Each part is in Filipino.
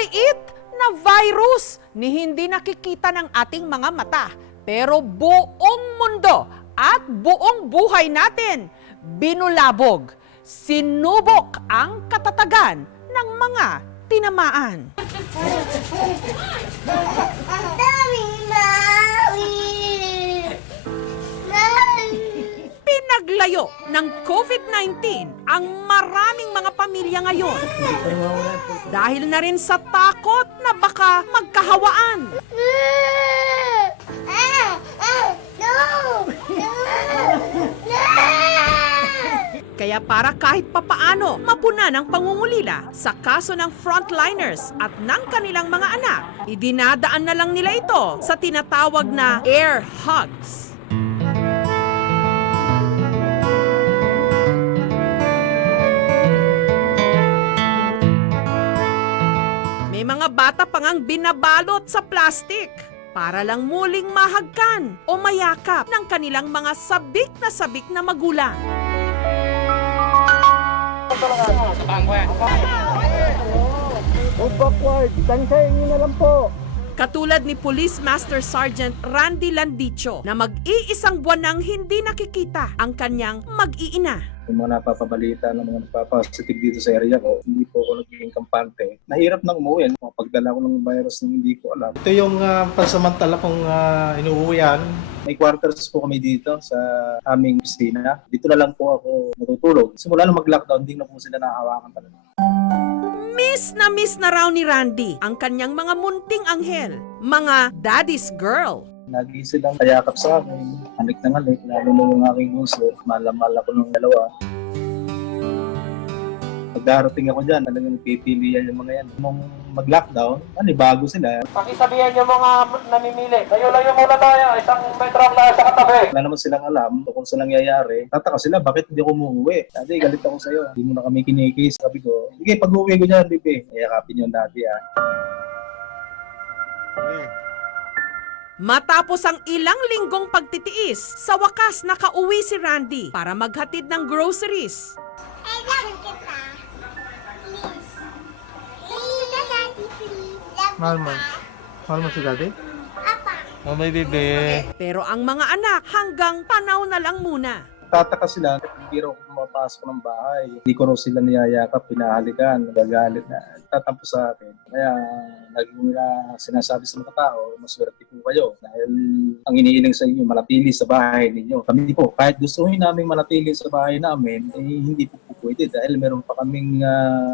maliit na virus ni hindi nakikita ng ating mga mata. Pero buong mundo at buong buhay natin binulabog. Sinubok ang katatagan ng mga tinamaan. Pinaglayo ng COVID-19 ang maraming mga pamilya ngayon. Dahil na rin sa takot na baka magkahawaan. Kaya para kahit papaano mapunan ang pangungulila sa kaso ng frontliners at ng kanilang mga anak, idinadaan na lang nila ito sa tinatawag na air hugs. May mga bata pang ang binabalot sa plastik para lang muling mahagkan o mayakap ng kanilang mga sabik na magulang. Backward, tansayin niyo na lang po. Katulad ni Police Master Sergeant Randy Landicho na mag-iisang buwan nang hindi nakikita ang kanyang mag-iina. Yung mga napapabalita ng mga nagpapositive dito sa area ko, hindi po ako naging kampante. Nahirap nang umuwi. Pagdala ko ng virus na hindi ko alam. Ito yung pansamantala kong inuuwian. May quarters po kami dito sa aming opisina. Dito na lang po ako natutulog. Simula nung mag-lockdown, hindi na po sila nahawakan talaga. Miss na raw ni Randy ang kanyang mga munting anghel, mga daddy's girl. Lagi silang kayakap sa akin. Halik na halik, lalo na yung aking gusto. Malamal ako ng dalawa. Pag darating ako dyan, talagang pipilian yung mga yan. Nung mag-lockdown, bago sila. Pakisabihan yung mga namimili. Layo-layo muna tayo. Isang metro lang sa katabi. Wala naman silang alam kung saan nangyayari. Tataka sila, bakit hindi ako umuwi? Dati, galit ako sa'yo. Hindi mo na kami kinikis. Sabi ko, sige, pag-uwi ko dyan, bibi. Iyakapin yun dati, Matapos ang ilang linggong pagtitiis, sa wakas nakauwi si Randy para maghatid ng groceries. Mahal mo. Mahal mo si daddy? Oh, may bebe. Pero ang mga anak hanggang tanaw na lang muna. Tataka sila, hindi raw ako pumapasok ng bahay. Hindi ko raw sila niyayakap, pinahalikan, nagagalit na tatampo sa akin. Kaya lagi ko nila sinasabi sa mga tao, maswerte po kayo. Dahil ang iniiling sa inyo, manatili sa bahay ninyo. Kami po, kahit gustuhin namin manatili sa bahay namin, hindi po pwede. Dahil meron pa kaming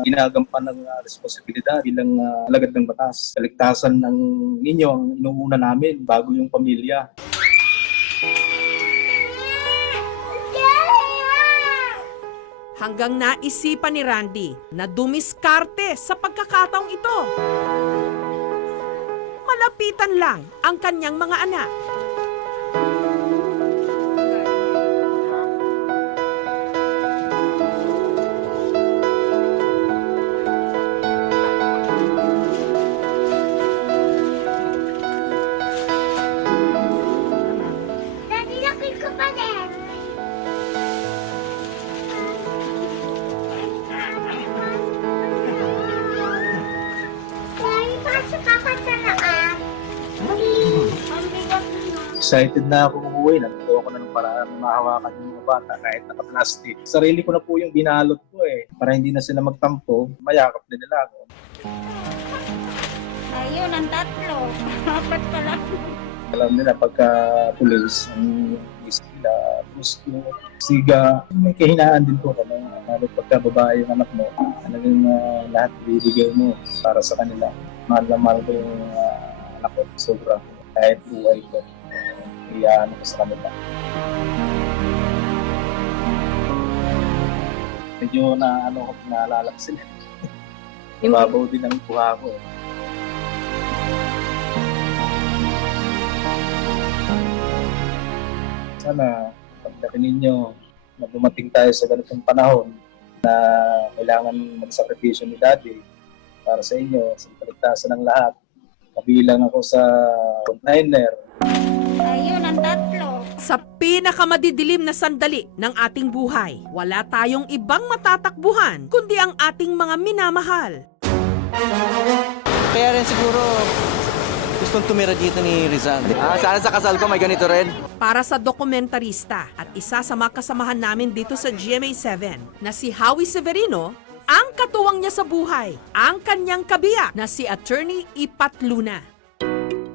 ginagampan ng responsibilidad bilang alagad ng batas. Kaligtasan ng inyo ang inuuna namin bago yung pamilya. Hanggang naisipan ni Randy na dumiskarte sa pagkakataong ito. Malapitan lang ang kanyang mga anak. Excited na ako umuwi. Nagtuwa ko na ng paraan na mahawakan yung mga bata kahit naka-plastic. Sarili ko na po yung binalot ko para hindi na sila magtampo, mayakap din nila ako. Ayun, ang tatlo. Apat pa lang. Alam nila pagka pulis, ang isip nila, pusko, siga, may kahinaan din po kami. Lalo pagka babae yung anak mo, talagang lahat bibigay mo para sa kanila. Mahal na mahal ko yung anak ko, sobra. Kahit buhay ko. Iyan ko sa kanila. Medyo naalala ko sila. Mababaw din ang buha ko. Sana, pagdating ninyo, na dumating tayo sa ganitong panahon na kailangan magsakripisyo ni Daddy para sa inyo, sa kaligtasan ng lahat. Kabilang ako sa container. Ayun, ang tatlo. Sa pinakamadidilim na sandali ng ating buhay, wala tayong ibang matatakbuhan kundi ang ating mga minamahal. Kaya rin siguro gustong tumira dito ni Rizal. Sana sa kasal ko may ganito rin. Para sa dokumentarista at isa sa mga kasamahan namin dito sa GMA7 na si Howie Severino, ang katuwang niya sa buhay, ang kanyang kabiyak na si Attorney Ipat Luna.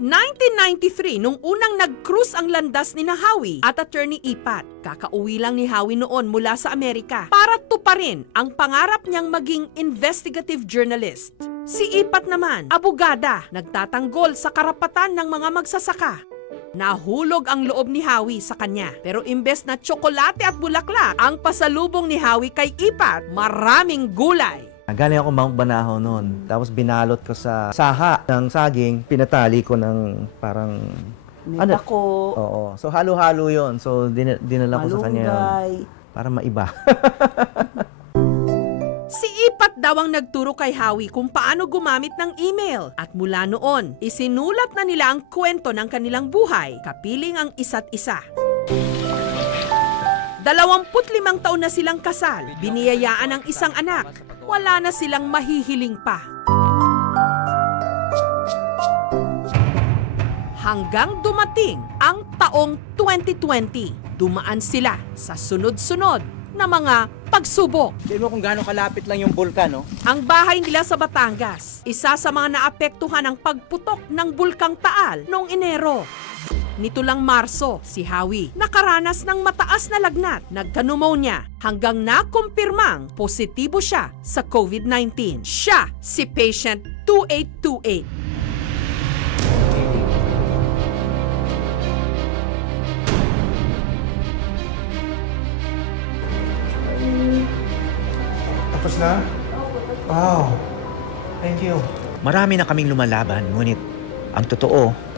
1993, nung unang nag-cruise ang landas ni na Howie at Attorney Ipat, kakauwi lang ni Howie noon mula sa Amerika para tuparin ang pangarap niyang maging investigative journalist. Si Ipat naman, abogada, nagtatanggol sa karapatan ng mga magsasaka. Nahulog ang loob ni Howie sa kanya. Pero imbes na tsokolate at bulaklak, ang pasalubong ni Howie kay Ipat, maraming gulay. Galing ako Mount Banahaw noon. Tapos binalot ko sa saha ng saging. Pinatali ko ng parang... May bako, Oo. So halo-halo yon. So dinala ko sa kanya yun. malunggay. Para maiba. Si Ipat daw ang nagturo kay Howie kung paano gumamit ng email. At mula noon, isinulat na nila ang kwento ng kanilang buhay, kapiling ang isa't isa. 25 taon na silang kasal, biniyayaan ang isang anak, wala na silang mahihiling pa. Hanggang dumating ang taong 2020, dumaan sila sa sunod-sunod na mga pagsubok. Tignan mo kung gaano kalapit lang yung bulkan, no? Ang bahay nila sa Batangas, isa sa mga naapektuhan ng pagputok ng Bulkang Taal noong Enero. Nito lang Marso, si Howie nakaranas ng mataas na lagnat, nagka-pneumonia, hanggang nakumpirmang positibo siya sa COVID-19. Siya si patient 2828. Tapos na? Wow. Thank you. Marami na kaming lumalaban, ngunit ang totoo,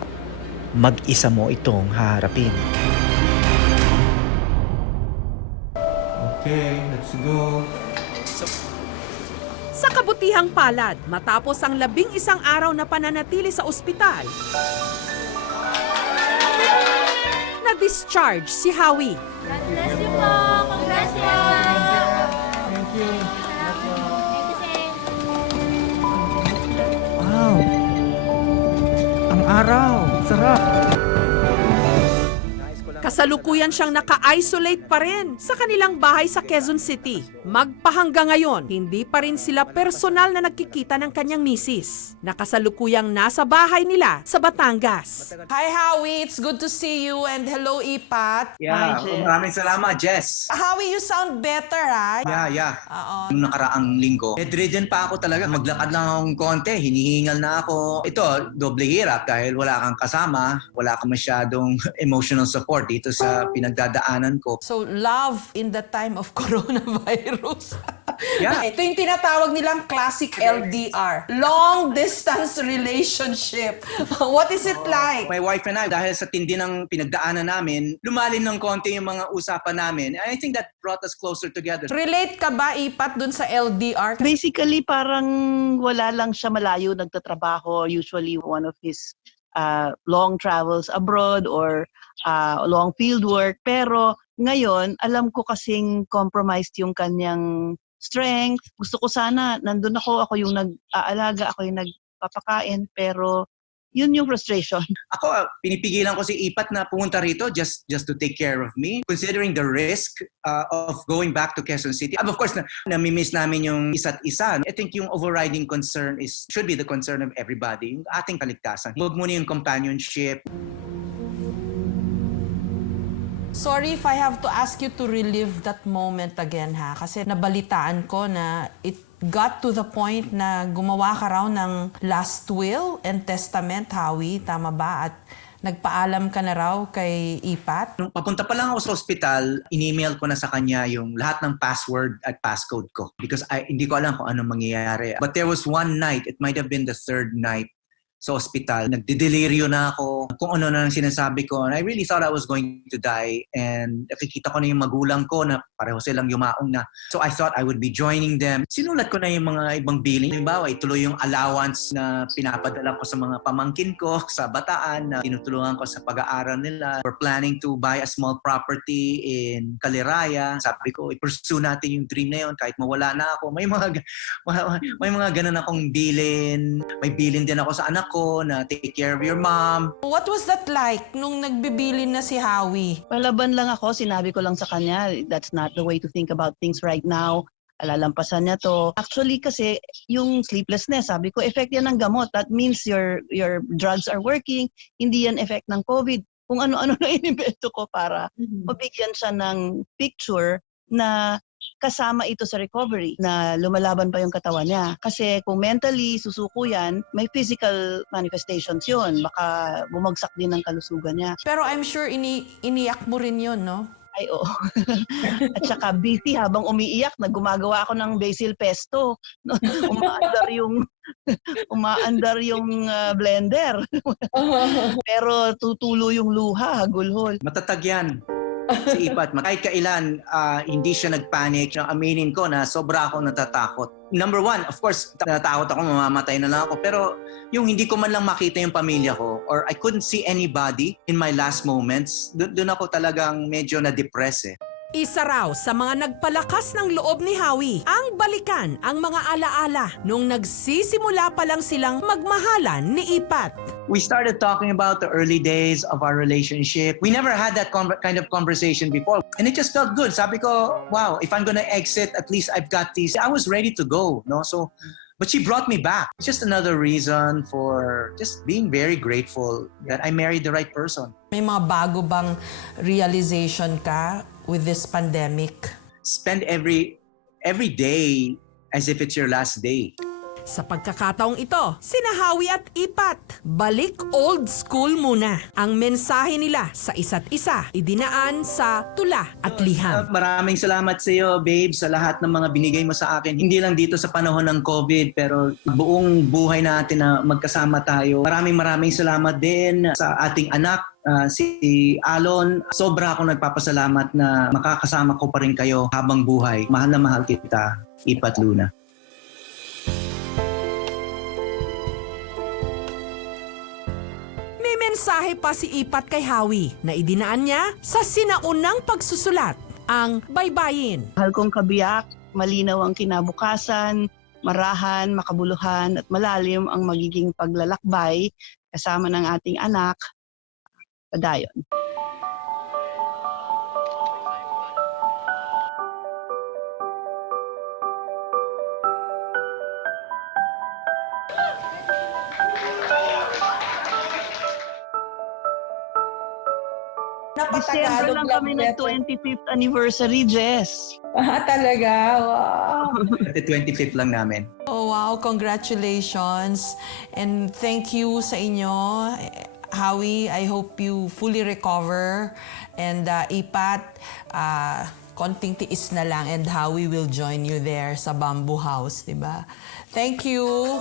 mag-isa mo itong haharapin. Okay, let's go. Sa kabutihang palad, matapos ang 11 araw na pananatili sa ospital, na-discharge si Howie. Bless you po. Congratulations. Thank you. Wow! Ang araw! Sarap! Kasalukuyan siyang naka-isolate pa rin sa kanilang bahay sa Quezon City. Magpahanggang ngayon, hindi pa rin sila personal na nagkikita ng kanyang misis. Nakasalukuyang nasa bahay nila sa Batangas. Hi Howie, it's good to see you and hello Ipat. Yeah, maraming salamat, Jess. Howie, you sound better, ha? Yeah. Oo. Nung nakaraang linggo, bedridden pa ako talaga. Maglakad lang akong konti, hinihingal na ako. Ito, doble hirap dahil wala kang kasama, wala kang masyadong emotional support dito sa pinagdadaanan ko. So, love in the time of coronavirus. Yeah. Ito yung tinatawag nilang classic LDR. Long distance relationship. What is it like? My wife and I, dahil sa tindi ng pinagdaanan namin, lumalim ng konti yung mga usapan namin. And I think that brought us closer together. Relate ka ba, Ipat, dun sa LDR? Basically, parang wala lang siya malayo nagtatrabaho. Usually, one of his long travels abroad or long field work. Pero ngayon, alam ko kasing compromised yung kanyang strength. Gusto ko sana, nandun ako yung nag-aalaga, ako yung nagpapakain. Pero yun yung frustration. Ako, pinipigilan ko si Ipat na pumunta rito just to take care of me. Considering the risk of going back to Quezon City. Of course, namimiss namin yung isa't isa. I think yung overriding concern should be the concern of everybody. Yung ating kaligtasan. Huwag muna yung companionship. Sorry if I have to ask you to relive that moment again, ha? Kasi nabalitaan ko na it got to the point na gumawa ka raw ng last will and testament, Howie. Tama ba? At nagpaalam ka na raw kay Ipat? Nung papunta pa lang ako sa ospital, in-email ko na sa kanya yung lahat ng password at passcode ko. Because hindi ko alam kung anong mangyayari. But there was one night, it might have been the third night, sa ospital. Nagdideliryo na ako. Kung ano na ang sinasabi ko. And I really thought I was going to die. And nakikita ko na yung magulang ko na pareho silang yumaong na. So I thought I would be joining them. Sinulat ko na yung mga ibang billing. Halimbawa, ituloy yung allowance na pinapadala ko sa mga pamangkin ko sa Bataan na tinutulungan ko sa pag-aaral nila. We're planning to buy a small property in Caliraya. Sabi ko, i-pursue natin yung dream na yun kahit mawala na ako. May mga ganun akong bilin. May bilin din ako sa anak ko na take care of your mom. What was that like nung nagbibilin na si Howie? Palaban lang ako, sinabi ko lang sa kanya, that's not the way to think about things right now. Alalampasan niya to. Actually kasi yung sleeplessness, sabi ko, effect yan ng gamot. That means your drugs are working. Hindi yan effect ng COVID. Kung ano-ano na inimbento ko para mabigyan siya ng picture na kasama ito sa recovery, na lumalaban pa yung katawan niya. Kasi kung mentally susuko yan, may physical manifestations yun. Baka bumagsak din ang kalusugan niya. Pero I'm sure iniyak mo rin yun, no? Ay, oo. At saka busy habang umiiyak, gumagawa ako ng basil pesto. Umaandar yung blender. Pero tutulo yung luha, gulhol. Matatag yan. Si Ipat, kahit kailan hindi siya nagpanic. Aminin ko na sobra akong natatakot. Number one, of course, natatakot ako, mamamatay na lang ako. Pero yung hindi ko man lang makita yung pamilya ko or I couldn't see anybody in my last moments, doon ako talagang medyo na-depress eh. Isa raw sa mga nagpalakas ng loob ni Howie ang balikan ang mga alaala nung nagsisimula pa lang silang magmahalan ni Ipat. We started talking about the early days of our relationship. We never had that kind of conversation before. And it just felt good. Sabi ko, wow, if I'm gonna exit, at least I've got this. I was ready to go, no? So, but she brought me back. It's just another reason for just being very grateful that I married the right person. May mga bago bang realization ka with this pandemic? Spend every day as if it's your last day. Sa pagkakataong ito, sina Howie at Ipat, balik old school muna. Ang mensahe nila sa isa't isa, idinaan sa tula at liham. Maraming salamat sa iyo, babe, sa lahat ng mga binigay mo sa akin. Hindi lang dito sa panahon ng COVID, pero buong buhay natin na magkasama tayo. Maraming salamat din sa ating anak, si Alon. Sobra akong nagpapasalamat na makakasama ko pa rin kayo habang buhay. Mahal na mahal kita, Ipat Luna. Mensahe pa si Ipat kay Howie na idinaan niya sa sinaunang pagsusulat, ang Baybayin. Mahal kong kabiyak, malinaw ang kinabukasan, marahan, makabuluhan at malalim ang magiging paglalakbay kasama ng ating anak, Padayon. December lang kami ng 25th anniversary, Jess. Talaga? Wow. At 25th lang namin. Oh wow, congratulations. And thank you sa inyo. Howie, I hope you fully recover. And Ipat, konting tiis na lang and Howie will join you there sa Bamboo House, di ba? Thank you.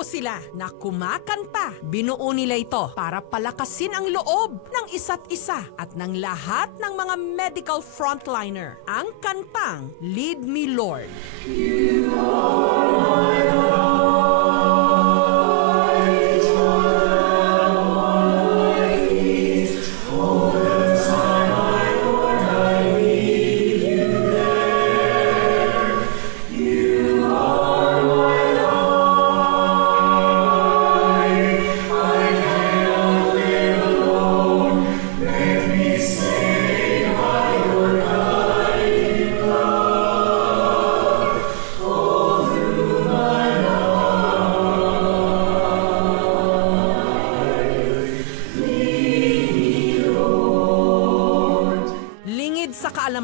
Sila na kumakanta. Binuo nila ito para palakasin ang loob ng isa't isa at ng lahat ng mga medical frontliner. Ang kantang Lead Me Lord. You are my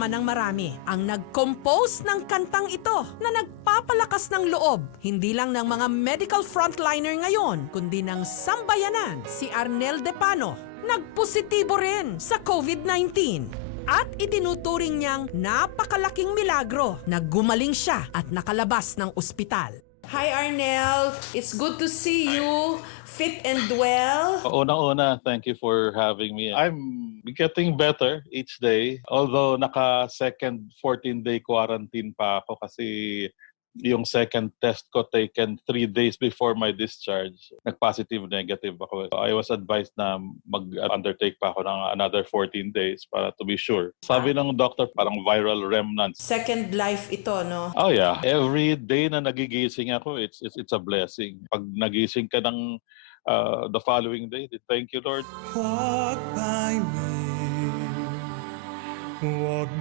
naman ng marami ang nag-compose ng kantang ito na nagpapalakas ng loob, hindi lang ng mga medical frontliner ngayon, kundi ng sambayanan. Si Arnel Depano, nagpositibo rin sa COVID-19. At itinuturing niyang napakalaking milagro na gumaling siya at nakalabas ng ospital. Hi Arnel, it's good to see you, fit and well. Una-una, thank you for having me. I'm getting better each day. Although naka-second 14-day quarantine pa ako kasi yung second test ko taken 3 days before my discharge. Nag-positive negative ako. I was advised na mag-undertake pa ako ng another 14 days para to be sure. Sabi ng doctor, parang viral remnants. Second life ito, no? Oh yeah. Every day na nagigising ako, it's a blessing. Pag nagising ka ng the following day, thank you, Lord. Walk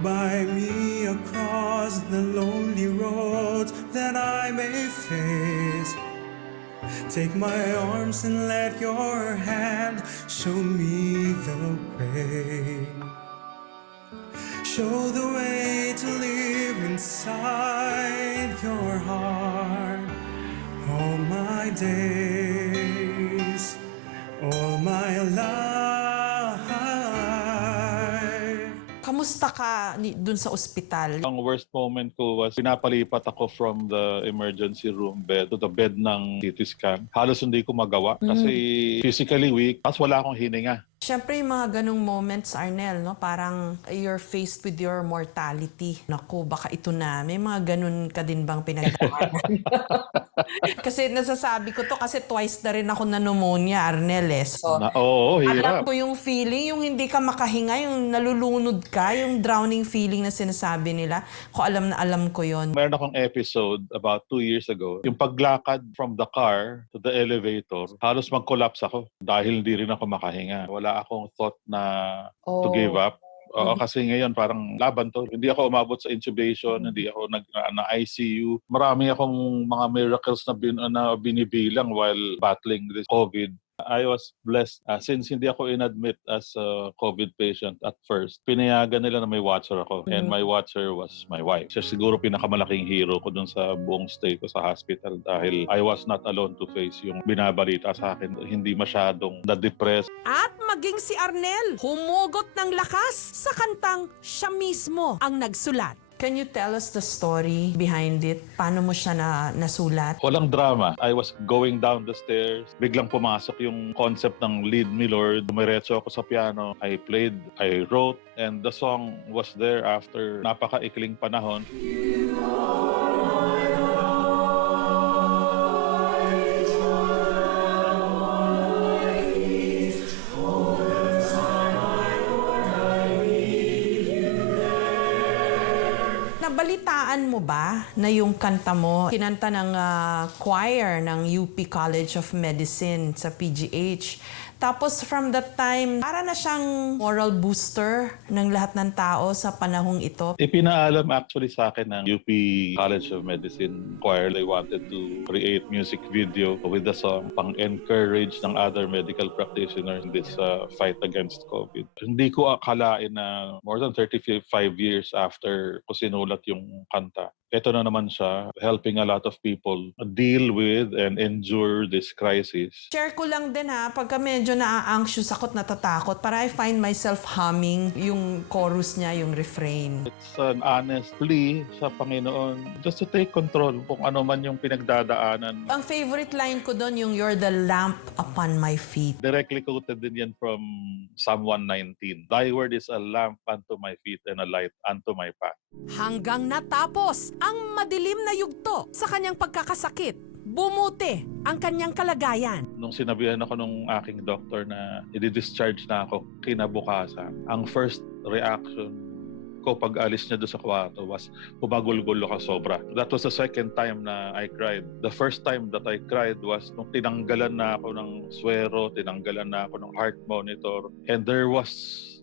by me across the lonely roads that I may face. Take my arms and let your hand show me the way. Show the way to live inside your heart. All my days, all my life. Kamusta ka dun sa ospital? Ang worst moment ko was pinapalipat ako from the emergency room bed to the bed ng CT scan. Halos hindi ko magawa kasi physically weak. Tapos wala akong hininga. Siyempre, yung mga ganong moments, Arnel, no? Parang you're faced with your mortality. Naku, baka ito na. May mga ganon ka din bang pinagdaanan? Kasi nasasabi ko to kasi twice na rin ako na pneumonia, Arnel. So, Oo, alam hirap. ko yung feeling, yung hindi ka makahinga, yung nalulunod ka, yung drowning feeling na sinasabi nila. Alam na alam ko yon. Meron akong episode about 2 years ago. Yung paglakad from the car to the elevator, halos mag-collapse ako dahil hindi rin ako makahinga. Wala akong thought na to give up. Kasi ngayon parang laban to. Hindi ako umabot sa intubation, hindi ako na ICU. Marami akong mga miracles na binibilang while battling this COVID. I was blessed since hindi ako inadmit as a COVID patient at first. Pinayagan nila na may watcher ako and my watcher was my wife. Siya siguro pinakamalaking hero ko dun sa buong stay ko sa hospital dahil I was not alone to face yung binabalita sa akin. Hindi masyadong na-depress. At maging si Arnel, humugot ng lakas sa kantang siya mismo ang nagsulat. Can you tell us the story behind it? Paano mo siya nasulat? Walang drama. I was going down the stairs. Biglang pumasok yung concept ng Lead Me Lord. Dumiretso ako sa piano. I played, I wrote, and the song was there after napaka-ikling panahon. Nabalitaan mo ba na yung kanta mo, kinanta ng choir ng UP College of Medicine sa PGH? Tapos from that time, para na siyang moral booster ng lahat ng tao sa panahong ito. Ipinaalam actually sa akin ng UP College of Medicine choir. They wanted to create music video with the song pang-encourage ng other medical practitioners in this fight against COVID. Hindi ko akalain na more than 35 years after ko sinulat yung kanta, ito na naman siya, helping a lot of people deal with and endure this crisis. Share ko lang din pagka medyo na-anxious ako at natatakot, para I find myself humming yung chorus niya, yung refrain. It's an honest plea sa Panginoon just to take control kung ano man yung pinagdadaanan. Ang favorite line ko doon yung "You're the lamp upon my feet." Directly quoted din yan from Psalm 119. Thy word is a lamp unto my feet and a light unto my path. Hanggang natapos ang madilim na yugto sa kanyang pagkakasakit, bumuti ang kanyang kalagayan. Nung sinabihan ako nung aking doktor na i-discharge na ako kinabukasan, ang first reaction ko pag alis niya doon sa kwarto was humagulgulo ka sobra. That was the second time na I cried. The first time that I cried was nung tinanggalan na ako ng swero, tinanggalan na ako ng heart monitor, and there was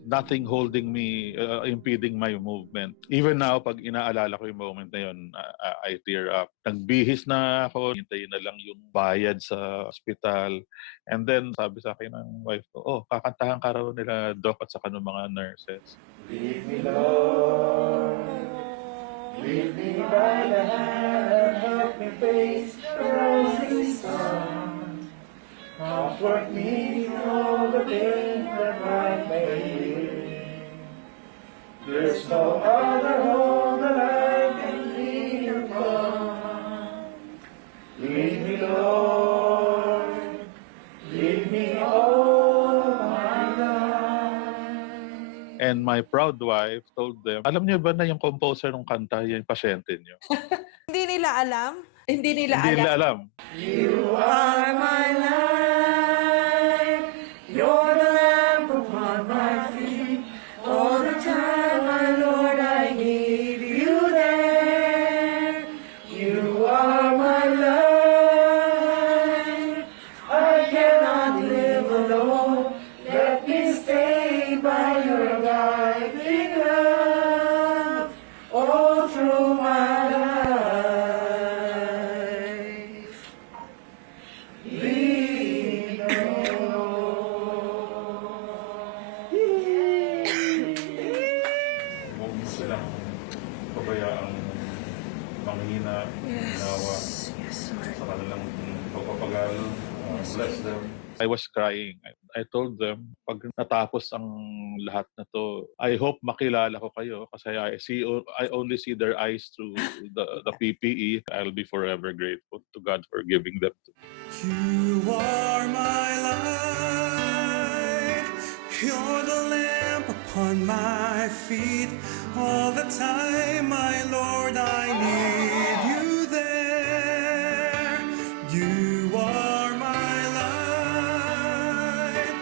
nothing holding me, impeding my movement. Even now, pag inaalala ko yung moment na yun, I tear up. Nagbihis na ako, hintayin na lang yung bayad sa hospital. And then, sabi sa akin ng wife ko, oh, kakantahan ka raw nila doc at saka ng mga nurses. Lead me, Lord. Lead me by the hand and help me face the rosy sun. Comfort me in all the pain that I may. There's no other home that I can lean upon. Lead me, Lord. Lead me all my life. And my proud wife told them, alam niyo ba na yung composer ng kanta, yung pasyente niyo? Hindi nila alam? Hindi nila Hindi nila alam. You are my life. You're the lamp upon my feet. All the time, my Lord, I need you there. You are my life. I cannot live alone. Let me stay by your guiding love all through my life. Lead me, Huwag mo silang pabayaang manghina, ginawa sa kanilang pagpapagalo. Bless them. I was crying. I told them, pag natapos ang lahat na to, I hope makilala ko kayo kasi I only see their eyes through the PPE. I'll be forever grateful to God for giving them to me. You are my light. You're the lamp upon my feet. All the time, my Lord, I need you there. You are my light.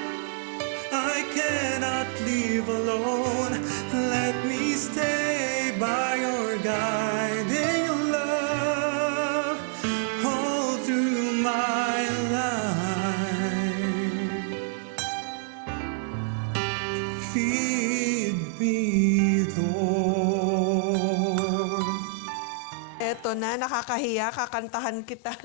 I cannot live alone. Let me stay by your guiding love all through my life. Feed me, Lord. Eto na, nakakahiya, kakantahan kita.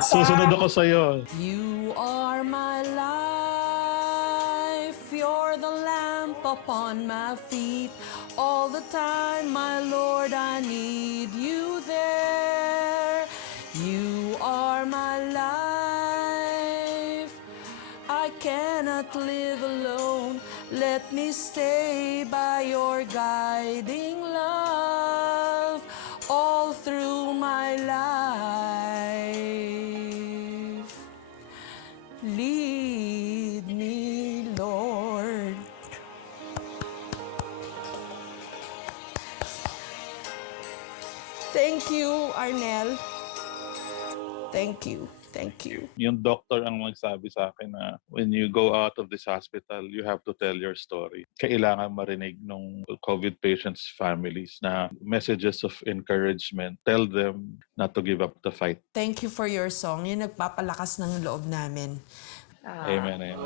Susunod ako sa'yo. You are my life, you're the lamp upon my feet. All the time, my Lord, I need you there. You are my life, I cannot live alone. Let me stay by your guiding love all through my life. Lead me, Lord. Thank you, Arnel. Thank you. Thank you. Yung doctor ang magsabi sa akin na when you go out of this hospital, you have to tell your story. Kailangan marinig ng COVID patients' families na messages of encouragement. Tell them not to give up the fight. Thank you for your song. Yung nagpapalakas ng loob namin. Amen. Amen.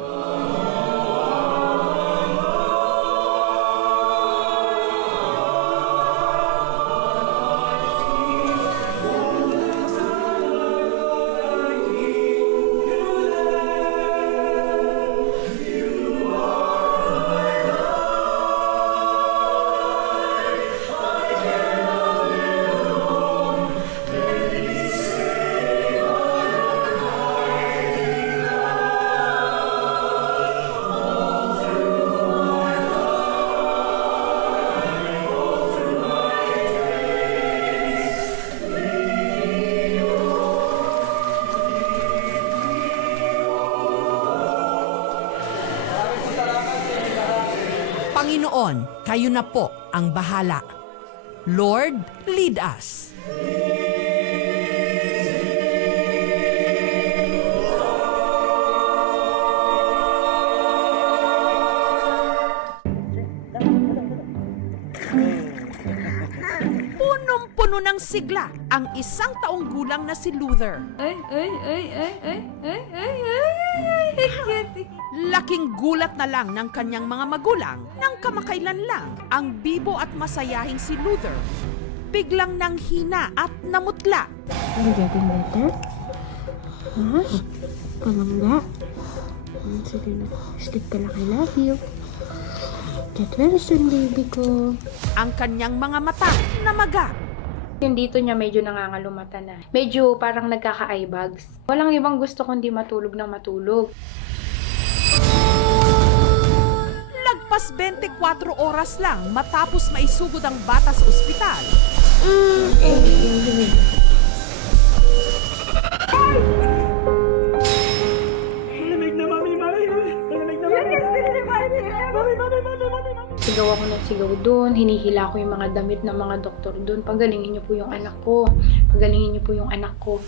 Panginoon, kayo na po ang bahala. Lord, lead us. Punong-puno ng sigla ang isang taong gulang na si Luther. Ay, ay, ay, ay, ay, ay, ay, ay, ay, ay, ay, ay, ay. Laking gulat na lang ng kanyang mga magulang nang kamakailan lang ang bibo at masayahing si Luther biglang nanghina at namutla. Are you getting better? Huh? Pamangga? Sige na. Sleep ka lang. I love you. Get well soon, baby ko. Ang kanyang mga mata namaga. Yung dito niya medyo nangangalumata na. Medyo parang nagkaka-eye bags. Walang ibang gusto kundi matulog ng matulog. Lagpas 24 oras lang matapos maisugod ang bata sa ospital. Sigaw ako ng sigaw doon, hinihila ko yung mga damit ng mga doktor doon. Pagalingin niyo po yung anak ko. Pagalingin niyo po yung anak ko.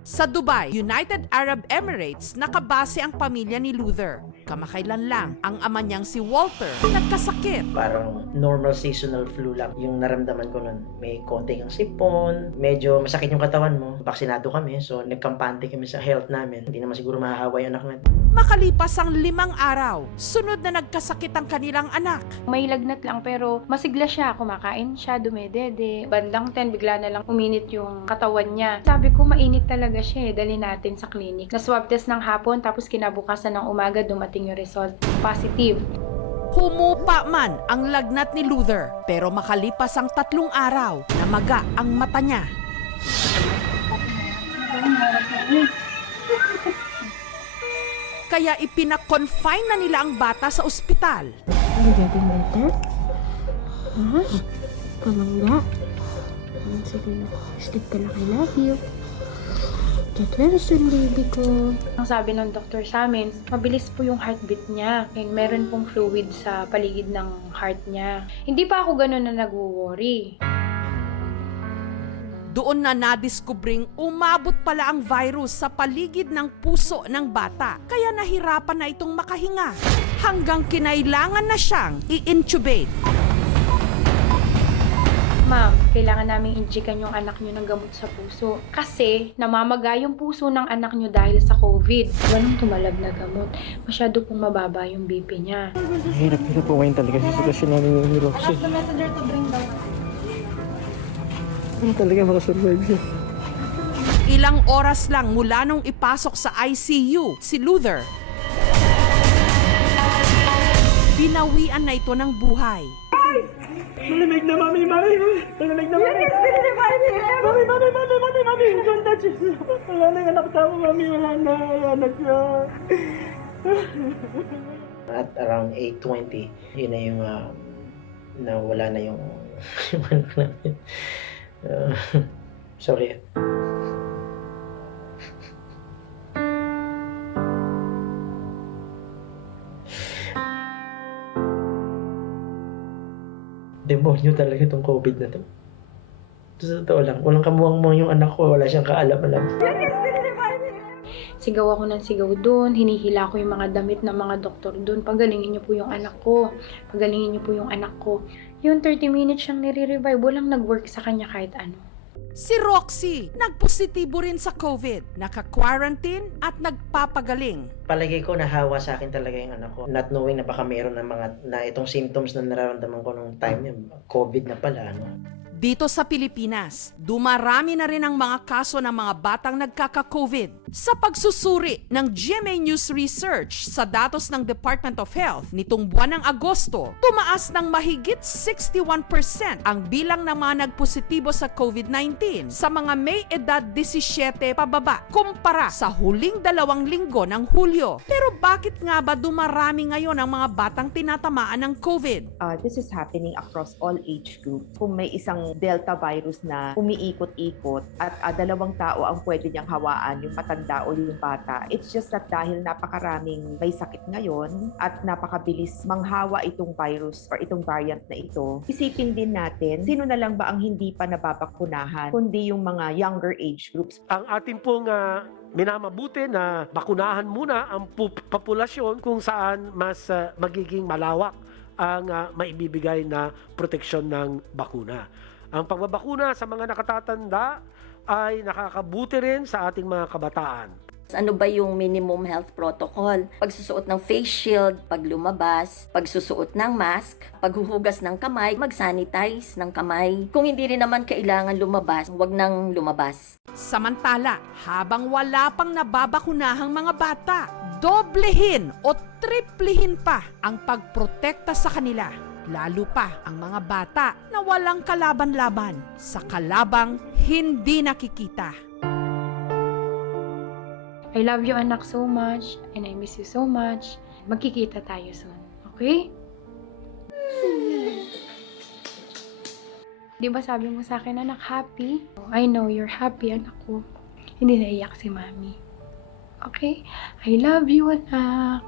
Sa Dubai, United Arab Emirates, nakabase ang pamilya ni Luther. Kamakailan lang, ang ama niyang si Walter nagkasakit. Parang normal seasonal flu lang yung naramdaman ko nun. May konting ang sipon, medyo masakit yung katawan mo. Baksinado kami, so nagkampante kami sa health namin. Hindi naman siguro mahahawa yung anak natin. Makalipas ang 5 araw, sunod na nagkasakit ang kanilang anak. May lagnat lang pero masigla siya. Kumakain siya, dumedede. Bandang 10, bigla na lang uminit yung katawan niya. Sabi ko, mainit talaga siya. Dali natin sa clinic. Na-swab test ng hapon, tapos kinabukasan ng umaga, dumating yung result. Positive. Humupa man ang lagnat ni Luther, pero makalipas ang 3 araw, namaga ang mata niya. Kaya ipinakonfine na nila ang bata sa ospital. Are you getting better? Huh? Pamangga? Sige na. Sleep ka lang. I love you. Get well soon, baby ko. Ang sabi ng doktor sa amin, mabilis po yung heartbeat niya. And meron pong fluid sa paligid ng heart niya. Hindi pa ako ganun na nag-worry. Doon na nadiskubring umabot pala ang virus sa paligid ng puso ng bata. Kaya nahirapan na itong makahinga. Hanggang kinailangan na siyang i-intubate. Ma'am, kailangan namin injikan yung anak niyo ng gamot sa puso. Kasi namamaga yung puso ng anak niyo dahil sa COVID. Walang tumalab na gamot. Masyado pong mababa yung BP niya. Hirap po ngayon talaga sa sitwasyon namin yung hirap siya. Ask the messenger to bring down. Hindi talaga makasurvive siya. Ilang oras lang mula nung ipasok sa ICU si Luther, binawian na ito ng buhay. Malamig na, mami, mami. Malamig na, mami. Mami, mami, mami, mami, mami. Don't touch it. Wala na yung anak tamo, mami. Wala na siya. At around 8:20, yun na yung nawala na yung anak namin. Sorry. Demonyo talaga itong COVID na to. Sa totoo lang, walang kamuwang-muwang yung anak ko, wala siyang kaalam-alam. Sigaw ako ng sigaw doon, hinihila ko yung mga damit ng mga doktor doon. Pagalingin niyo po yung anak ko. Pagalingin niyo po yung anak ko. Yung 30 minutes siyang nire-revive, walang nag-work sa kanya kahit ano. Si Roxy, nagpositibo rin sa COVID, naka-quarantine at nagpapagaling. Palagay ko nahawa sa akin talaga yung anak ko. Not knowing na baka mayroon na itong symptoms na nararamdaman ko nung time niya, COVID na pala. Dito sa Pilipinas, dumarami na rin ang mga kaso ng mga batang nagkaka-COVID. Sa pagsusuri ng GMA News Research sa datos ng Department of Health nitong buwan ng Agosto, tumaas ng mahigit 61% ang bilang ng mga nagpositibo sa COVID-19 sa mga may edad 17 pababa kumpara sa huling 2 linggo ng Hulyo. Pero bakit nga ba dumarami ngayon ang mga batang tinatamaan ng COVID? This is happening across all age groups. Kung may isang Delta virus na umiikot-ikot at 2 tao ang pwede niyang hawaan, yung matanda o yung bata. It's just that dahil napakaraming may sakit ngayon at napakabilis manghawa itong virus or itong variant na ito, isipin din natin, sino na lang ba ang hindi pa nababakunahan, kundi yung mga younger age groups. Ang ating pong minamabuti na bakunahan muna ang populasyon kung saan mas magiging malawak ang maibibigay na proteksyon ng bakuna. Ang pagbabakuna sa mga nakatatanda ay nakakabuti rin sa ating mga kabataan. Ano ba yung minimum health protocol? Pagsusuot ng face shield, pag lumabas, pagsusuot ng mask, paghuhugas ng kamay, mag-sanitize ng kamay. Kung hindi rin naman kailangan lumabas, huwag nang lumabas. Samantala, habang wala pang nababakunahang mga bata, doblehin o triplihin pa ang pagprotekta sa kanila. Lalo pa ang mga bata na walang kalaban-laban sa kalabang hindi nakikita. I love you, anak, so much. And I miss you so much. Magkikita tayo soon. Okay? Di ba sabi mo sa akin, anak, happy? I know you're happy, anak ko. Hindi naiyak si mami. Okay? I love you, anak.